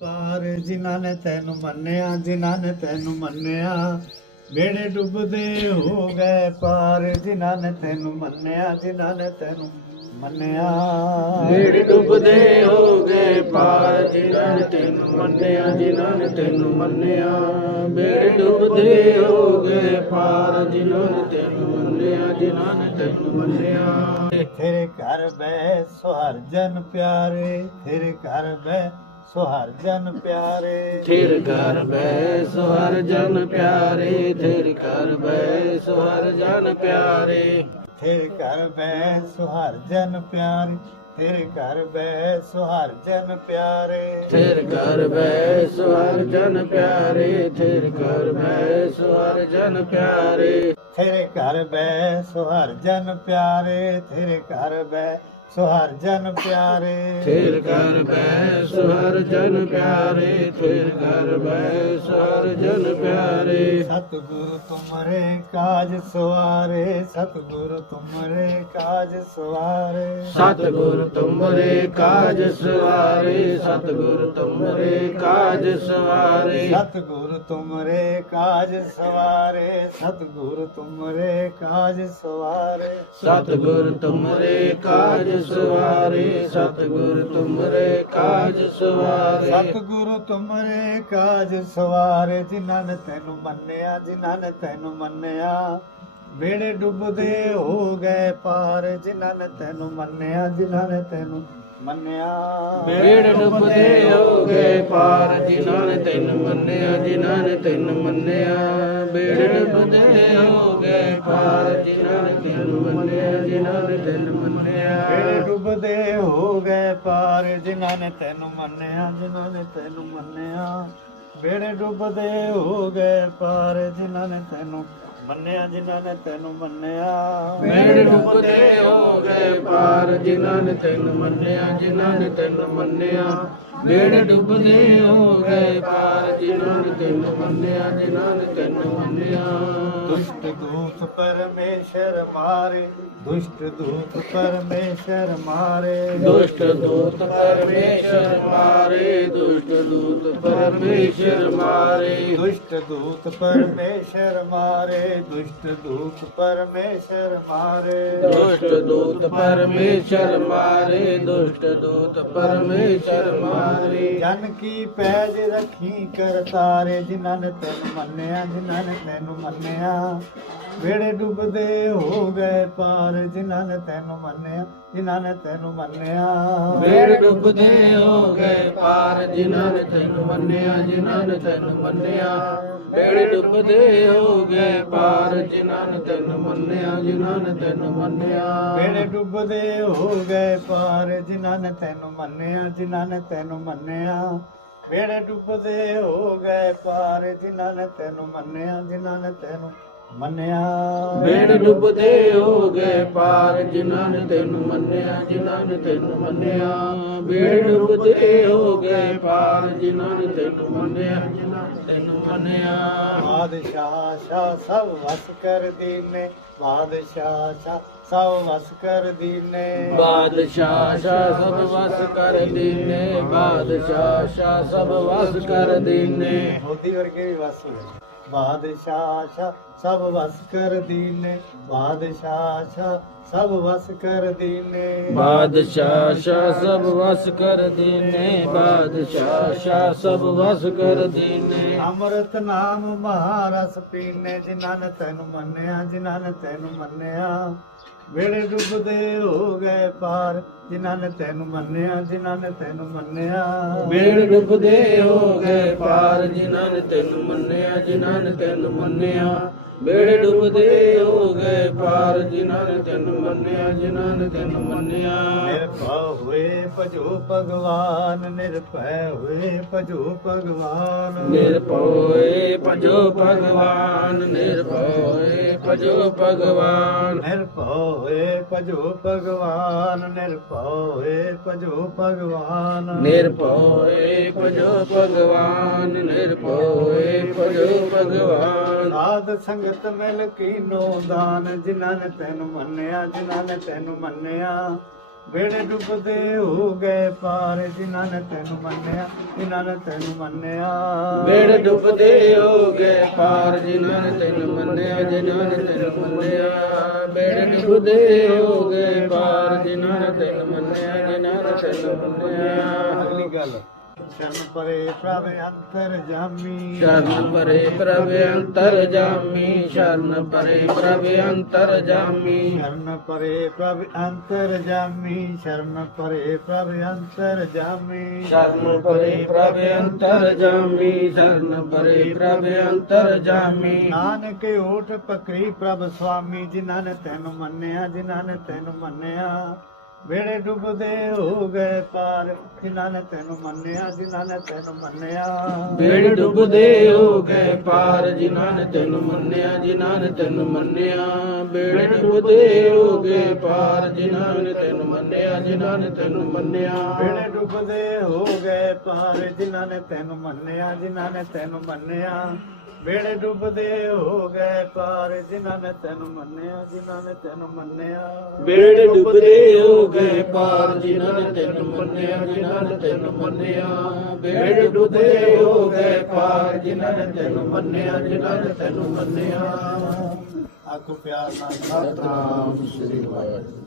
ਕਾਰ ਜਿਨ੍ਹਾਂ ਨੇ ਤੈਨੂੰ ਮੰਨਿਆ, ਜਿਨ੍ਹਾਂ ਨੇ ਤੈਨੂੰ ਮੰਨਿਆ, ਬੇੜੇ ਡੁੱਬਦੇ ਹੋ ਗਏ ਪਾਰ। ਜਿਨ੍ਹਾਂ ਨੇ ਤੈਨੂੰ ਮੰਨਿਆ, ਜਿਨ੍ਹਾਂ ਨੇ ਤੈਨੂੰ ਮੰਨਿਆ, ਬੇੜੇ ਡੁੱਬਦੇ ਹੋ ਗਏ ਪਾਰ। ਜਿਨ੍ਹਾਂ ਨੇ ਤੈਨੂੰ ਮੰਨਿਆ, ਜਿਨ੍ਹਾਂ ਨੇ ਤੈਨੂੰ ਮੰਨਿਆ, ਬੇੜੇ ਡੁੱਬਦੇ ਹੋ ਗਏ ਪਾਰ। ਜਿਨ੍ਹਾਂ ਨੇ ਤੈਨੂੰ ਮੰਨਿਆ, ਜਿਨ੍ਹਾਂ ਨੇ ਤੈਨੂੰ ਮੰਨਿਆ। ਤੇਰੇ ਘਰ ਬੈ ਸੁਹਰਜਨ ਪਿਆਰੇ, ਤੇਰੇ ਘਰ ਬੈ ਸੁਹਰਜਨ ਪਿਆਰੇ। ਤੇਰੇ ਘਰ ਬੈ ਸੁਹਰ ਜਨ ਪਿਆਰੇ, ਤੇਰੇ ਘਰ ਬੈ ਸੁਹਰ ਜਨ ਪਿਆਰੇ। ਤੇਰੇ ਘਰ ਬੈ ਸੁਹਰਜਨ ਪਿਆਰੇ, ਤੇਰੇ ਘਰ ਬੈ ਸੁਹਰਜਨ ਪਿਆਰੇ। ਤੇਰੇ ਘਰ ਬੈ ਸੁਹਰ ਜਨ ਪਿਆਰੇ, ਤੇਰੇ ਘਰ ਬੈ ਸੁਹਰ ਜਨ ਪਿਆਰੇ। ਤੇਰੇ ਘਰ ਬੈ ਸੁਹਰਜਨ ਪਿਆਰੇ, ਤੇਰੇ ਘਰ ਬੈ ਸੁਹਰਜਨ ਪਿਆਰੇ। ਤੇਰੇ ਘਰ ਬੈ ਸੁਹਰ ਜਨ ਪਿਆਰੇ, ਤੇਰੇ ਘਰ ਬੈ ਸੁਹਰ ਜਨ ਪਿਆਰੇ। ਸਤਿਗੁਰ ਤੁਮਰੇ ਕਾਜ ਸਵਾਰੇ, ਸਤਿਗੁਰ ਤੁਮਰੇ ਕਾਜ ਸਵਾਰੇ। ਸਤਿਗੁਰ ਤੁਮਰੇ ਕਾਜ ਸਵਾਰੇ, ਸਤਿਗੁਰ ਤੁਮਰੇ ਕਾਜ ਸਵਾਰੇ। ਸਤਿਗੁਰ ਤੁਮਰੇ ਕਾਜ ਸਵਾਰੇ, ਸਤਿਗੁਰ ਤੁਮਰੇ ਕਾਜ ਸਵਾਰੇ। ਸਤਿਗੁਰ ਤੁਮਰੇ ਕਾਜ ਸਵਾਰੇ, ਸਤਿਗੁਰ ਤੁਮਰੇ ਕਾਜ ਸਵਾਰੇ। ਸਤਿਗੁਰੂ ਤੁਮਰੇ ਕਾਜ ਸਵਾਰੇ। ਜਿਨ੍ਹਾਂ ਨੇ ਤੈਨੂੰ ਮੰਨਿਆ, ਜਿਨ੍ਹਾਂ ਨੇ ਤੈਨੂੰ ਮੰਨਿਆ, ਬੇੜੇ ਡੁੱਬਦੇ ਹੋ ਗਏ ਪਾਰ। ਜਿਨ੍ਹਾਂ ਨੇ ਤੈਨੂੰ ਮੰਨਿਆ, ਜਿਨ੍ਹਾਂ ਨੇ ਤੈਨੂੰ ਮੰਨਿਆ, ਬੇੜੇ ਡੁੱਬਦੇ ਹੋ ਗਏ ਪਾਰ। ਜਿਨ੍ਹਾਂ ਨੇ ਤੈਨੂੰ ਮੰਨਿਆ, ਜਿਨ੍ਹਾਂ ਨੇ ਤੈਨੂੰ ਮੰਨਿਆ, ਬੇੜੇ ਡੁੱਬਦੇ ਹੋ ਗਏ ਪਾਰ। ਜਿਨ੍ਹਾਂ ਨੇ ਤੈਨੂੰ ਮੰਨਿਆ, ਜਿਨ੍ਹਾਂ ਨੇ ਤੈਨੂੰ ਮੰਨਿਆ, ਬੇੜੇ ਡੁੱਬਦੇ ਹੋ ਗਏ ਪਾਰ। ਜਿਨ੍ਹਾਂ ਨੇ ਤੈਨੂੰ ਮੰਨਿਆ, ਜਿਨ੍ਹਾਂ ਨੇ ਤੈਨੂੰ ਮੰਨਿਆ, ਬੇੜੇ ਡੁੱਬਦੇ ਹੋ ਗਏ ਪਾਰ। ਜਿਨ੍ਹਾਂ ਨੇ ਤੈਨੂੰ ਮੰਨਿਆ, ਜਿਨ੍ਹਾਂ ਨੇ ਤੈਨੂੰ ਮੰਨਿਆ, ਬੇੜੇ ਡੁੱਬਦੇ ਹੋ ਗਏ ਪਾਰ। ਜਿਨ੍ਹਾਂ ਨੇ ਤੈਨੂੰ ਮੰਨਿਆ, ਜਿਨ੍ਹਾਂ ਨੇ ਤੈਨੂੰ ਮੰਨਿਆ, ਬੇੜੇ ਡੁੱਬਦੇ ਹੋ ਗਏ ਪਾਰ। ਜਿਨ੍ਹਾਂ ਨੇ ਤੈਨੂੰ ਮੰਨਿਆ, ਜਿਨ੍ਹਾਂ ਨੇ ਤੈਨੂੰ ਮੰਨਿਆ। ਦੁਸ਼ਟ ਦੂਤ ਪਰਮੇਸ਼ਰ ਮਾਰੇ, ਦੁਸ਼ਟ ਦੂਤ ਪਰਮੇਸ਼ਰ ਮਾਰੇ। ਦੁਸ਼ਟ ਦੂਤ ਪਰਮੇਸ਼ਰ ਮਾਰੇ, ਦੁਸ਼ਟ ਦੂਤ ਪਰਮੇਸ਼ਰ ਮਾਰੇ। ਦੁਸ਼ਟ ਦੂਤ ਪਰਮੇਸ਼ਰ ਮਾਰੇ, ਦੁਸ਼ਟ ਦੂਤ ਪਰਮੇਸ਼ਰ ਮਾਰੇ। ਦੁਸ਼ਟ ਦੂਤ ਪਰਮੇਸ਼ਰ ਮਾਰੇ, ਦੁਸ਼ਟ ਦੂਤ ਪਰਮੇਸ਼ਰ ਮਾਰੇ। ਜਨ ਕੀ ਪੈਜ ਰੱਖੀ ਕਰਤਾਰੇ। ਜਿਨ੍ਹਾਂ ਨੇ ਤੈਨੂੰ ਮੰਨਿਆ, ਜਿਨ੍ਹਾਂ ਨੇ ਤੈਨੂੰ ਮੰਨਿਆ, ਬੇੜੇ ਡੁੱਬਦੇ ਹੋ ਗਏ ਪਾਰ। ਜਿਨ੍ਹਾਂ ਨੇ ਤੈਨੂੰ ਮੰਨਿਆ, ਜਿਨ੍ਹਾਂ ਨੇ ਤੈਨੂੰ ਮੰਨਿਆ, ਬੇੜੇ ਡੁੱਬਦੇ ਹੋ ਗਏ ਪਾਰ। ਜਿਨ੍ਹਾਂ ਨੇ ਤੈਨੂੰ ਮੰਨਿਆ, ਜਿਨ੍ਹਾਂ ਨੇ ਤੈਨੂੰ ਮੰਨਿਆ, ਬੇੜੇ ਡੁੱਬਦੇ ਹੋ ਗਏ ਪਾਰ। ਜਿਨ੍ਹਾਂ ਨੇ ਤੈਨੂੰ ਮੰਨਿਆ, ਜਿਨ੍ਹਾਂ ਨੇ ਤੈਨੂੰ ਮੰਨਿਆ, ਬੇੜੇ ਡੁੱਬਦੇ ਹੋ ਗਏ ਪਾਰ। ਜਿਨ੍ਹਾਂ ਨੇ ਤੈਨੂੰ ਮੰਨਿਆ, ਜਿਨ੍ਹਾਂ ਨੇ ਤੈਨੂੰ ਮੰਨਿਆ, ਬੇੜੇ ਡੁੱਬਦੇ ਹੋ ਗਏ ਪਾਰ। ਜਿਨ੍ਹਾਂ ਨੇ ਤੈਨੂੰ ਮੰਨਿਆ, ਜਿਨ੍ਹਾਂ ਨੇ ਤੈਨੂੰ ਮੰਨਿਆ, ਬੇੜੇ ਡੁੱਬਦੇ ਹੋ ਗਏ ਪਾਰ। ਜਿਨ੍ਹਾਂ ਨੇ ਤੈਨੂੰ ਮੰਨਿਆ, ਜਿਨ੍ਹਾਂ ਨੇ ਤੈਨੂੰ ਮੰਨਿਆ, ਬੇੜੇ ਡੁੱਬਦੇ ਹੋ ਗਏ ਪਾਰ। ਜਿਨ੍ਹਾਂ ਨੇ ਤੈਨੂੰ ਮੰਨਿਆ, ਜਿਨ੍ਹਾਂ ਨੇ ਤੈਨੂੰ ਮੰਨਿਆ। ਬਾਦਸ਼ਾਹ ਸ਼ਾਹ ਸਭ ਵਸ ਕਰ ਦੀਨੇ, ਬਾਦਸ਼ਾਹ ਸ਼ਾਹ ਸਭ ਵਸ ਕਰ ਦੀਨੇ। ਬਾਦਸ਼ਾਹ ਸ਼ਾਹ ਸਭ ਵਸ ਕਰ ਦੀਨੇ, ਬਾਦਸ਼ਾਹ ਸ਼ਾਹ ਸਭ ਵਸ ਕਰ ਦੀਨੇ। ਮੋਦੀ ਵਰਗੇ ਵੀ ਵਸ ਹੋਏ। ਬਾਦਸ਼ਾਹ ਸ਼ਾਹ ਸਭ ਵਸ ਕਰ ਦੀਨੇ, ਬਾਦਸ਼ਾਹ ਸ਼ਾਹ ਸਭ ਵਸ ਕਰ ਦੀਨੇ। ਬਾਦਸ਼ਾਹ ਸ਼ਾਹ ਸਭ ਵਸ ਕਰ ਦੀਨੇ, ਬਾਦਸ਼ਾਹ ਸ਼ਾਹ ਸਭ ਵਸ ਕਰ ਦੀਨੇ। ਅੰਮ੍ਰਿਤ ਨਾਮ ਮਹਾਰਸ ਪੀਨੇ। ਜਿਨ੍ਹਾਂ ਨੇ ਤੈਨੂੰ ਮੰਨਿਆ, ਜਿਨ੍ਹਾਂ ਨੇ ਤੈਨੂੰ ਮੰਨਿਆ, ਬੇੜੇ ਡੁੱਬਦੇ ਹੋ ਗਏ ਪਾਰ। ਜਿਨ੍ਹਾਂ ਨੇ ਤੈਨੂੰ ਮੰਨਿਆ, ਜਿਨ੍ਹਾਂ ਨੇ ਤੈਨੂੰ ਮੰਨਿਆ, ਬੇੜੇ ਡੁੱਬਦੇ ਹੋ ਗਏ ਪਾਰ। ਜਿਨ੍ਹਾਂ ਨੇ ਤੈਨੂੰ ਮੰਨਿਆ, ਜਿਨ੍ਹਾਂ ਨੇ ਤੈਨੂੰ ਮੰਨਿਆ, ਬੇੜੇ ਡੁੱਬਦੇ ਹੋ ਗਏ ਪਾਰ। ਜਿਨ੍ਹਾਂ ਨੇ ਤੈਨੂੰ ਮੰਨਿਆ, ਜਿਨ੍ਹਾਂ ਨੇ ਤੈਨੂੰ ਮੰਨਿਆ। ਨਿਰਭਉ ਹੋਏ ਭਜੋ ਭਗਵਾਨ, ਨਿਰਭੈ ਹੋਏ ਭਜੋ ਭਗਵਾਨ। ਨਿਰਭਉ ਭਜੋ ਭਗਵਾਨ, ਨਿਰਭਉ ਭਜੋ ਭਗਵਾਨ। ਨਿਰਭਉ ਹੋਏ ਭਜੋ ਭਗਵਾਨ, ਨਿਰਭਉ ਹੋਏ ਭਜੋ ਭਗਵਾਨ। ਨਿਰਭਉ ਭਜੋ ਭਗਵਾਨ, ਨਿਰਭਉ ਭਜੋ ਭਗਵਾਨ। ਸਾਧ ਸੰਗਤ ਮਿਲ ਕੀਨੋ ਦਾਨ। ਜਿਨ੍ਹਾਂ ਨੇ ਤੈਨੂੰ ਮੰਨਿਆ, ਜਿਨ੍ਹਾਂ ਨੇ ਤੈਨੂੰ ਮੰਨਿਆ, ਬੇੜੇ ਡੁੱਬਦੇ ਹੋ ਗਏ ਪਾਰ ਜਿਨ੍ਹਾਂ ਨੇ ਤੈਨੂੰ ਮੰਨਿਆ ਜਿਨ੍ਹਾਂ ਨੇ ਤੈਨੂੰ ਮੰਨਿਆ ਬੇੜੇ ਡੁੱਬਦੇ ਹੋ ਗਏ ਪਾਰ ਜਿਨ੍ਹਾਂ ਨੇ ਤੈਨੂੰ ਮੰਨਿਆ ਜਿਨ੍ਹਾਂ ਨੇ ਤੈਨੂੰ ਮੰਨਿਆ ਬੇੜੇ ਡੁੱਬਦੇ ਹੋ ਗਏ ਪਾਰ ਜਿਨ੍ਹਾਂ ਨੇ ਤੈਨੂੰ ਮੰਨਿਆ ਜਿਨ੍ਹਾਂ ਨੇ ਤੈਨੂੰ ਮੰਨਿਆ ਅਗਲੀ ਗੱਲ ਸ਼ਰਨ ਪਰੇ ਪ੍ਰਭ ਅੰਤਰ ਜਾਮੀ ਸ਼ਰਨ ਪਰੇ ਪ੍ਰਭ ਅੰਤਰ ਜਾਮੀ ਸ਼ਰਨ ਪਰੇ ਪ੍ਰਭ ਅੰਤਰ ਜਾਮੀ ਸ਼ਰਨ ਪਰੇ ਪ੍ਰਭ ਅੰਤਰ ਜਾਮੀ ਸ਼ਰਨ ਪਰੇ ਪ੍ਰਭ ਅੰਤਰ ਜਾਮੀ ਸ਼ਰਨ ਪਰੇ ਪ੍ਰਭ ਅੰਤਰ ਜਾਮੀ ਸ਼ਰਨ ਪਰੇ ਪ੍ਰਭ ਅੰਤਰ ਜਾਮੀ ਨਾਨਕ ਓਟ ਪਕਰੀ ਪ੍ਰਭ ਸੁਆਮੀ ਜਿਨ੍ਹਾਂ ਨੇ ਤੈਨੂੰ ਮੰਨਿਆ ਜਿਨ੍ਹਾਂ ਨੇ ਤੈਨੂੰ ਮੰਨਿਆ ਬੇੜੇ ਡੁੱਬਦੇ ਹੋ ਗਏ ਪਾਰ ਜਿਨ੍ਹਾਂ ਨੇ ਤੈਨੂੰ ਮੰਨਿਆ ਜਿਨ੍ਹਾਂ ਨੇ ਤੈਨੂੰ ਮੰਨਿਆ ਬੇੜੇ ਡੁੱਬਦੇ ਹੋ ਗਏ ਪਾਰ ਜਿਨ੍ਹਾਂ ਨੇ ਤੈਨੂੰ ਮੰਨਿਆ ਜਿਨ੍ਹਾਂ ਨੇ ਤੈਨੂੰ ਮੰਨਿਆ ਬੇੜੇ ਡੁੱਬਦੇ ਹੋ ਗਏ ਪਾਰ ਜਿਨ੍ਹਾਂ ਨੇ ਤੈਨੂੰ ਮੰਨਿਆ ਜਿਨ੍ਹਾਂ ਨੇ ਤੈਨੂੰ ਮੰਨਿਆ ਬੇੜੇ ਡੁੱਬਦੇ ਹੋ ਗਏ ਪਾਰ ਜਿਨ੍ਹਾਂ ਨੇ ਤੈਨੂੰ ਮੰਨਿਆ ਜਿਨ੍ਹਾਂ ਨੇ ਤੈਨੂੰ ਮੰਨਿਆ ਬੇੜੇ ਡੁੱਬਦੇ ਹੋ ਗਏ ਪਾਰ ਜਿਨ੍ਹਾਂ ਨੇ ਤੈਨੂੰ ਮੰਨਿਆ ਜਿਨ੍ਹਾਂ ਨੇ ਤੈਨੂੰ ਮੰਨਿਆ ਬੇੜੇ ਡੁੱਬਦੇ ਹੋ ਗਏ ਪਾਰ ਜਿਨ੍ਹਾਂ ਨੇ ਤੈਨੂੰ ਮੰਨਿਆ ਜਿਨ੍ਹਾਂ ਨੇ ਤੈਨੂੰ ਮੰਨਿਆ ਬੇੜੇ ਡੁੱਬਦੇ ਹੋ ਗਏ ਪਾਰ ਜਿਨ੍ਹਾਂ ਨੇ ਤੈਨੂੰ ਮੰਨਿਆ ਜਿਨ੍ਹਾਂ ਨੇ ਤੈਨੂੰ ਮੰਨਿਆ ਆਖੋ ਪਿਆਰ ਨਾਲ ਸਤਿਨਾਮ ਸ੍ਰੀ ਵਾਹਿਗੁਰੂ।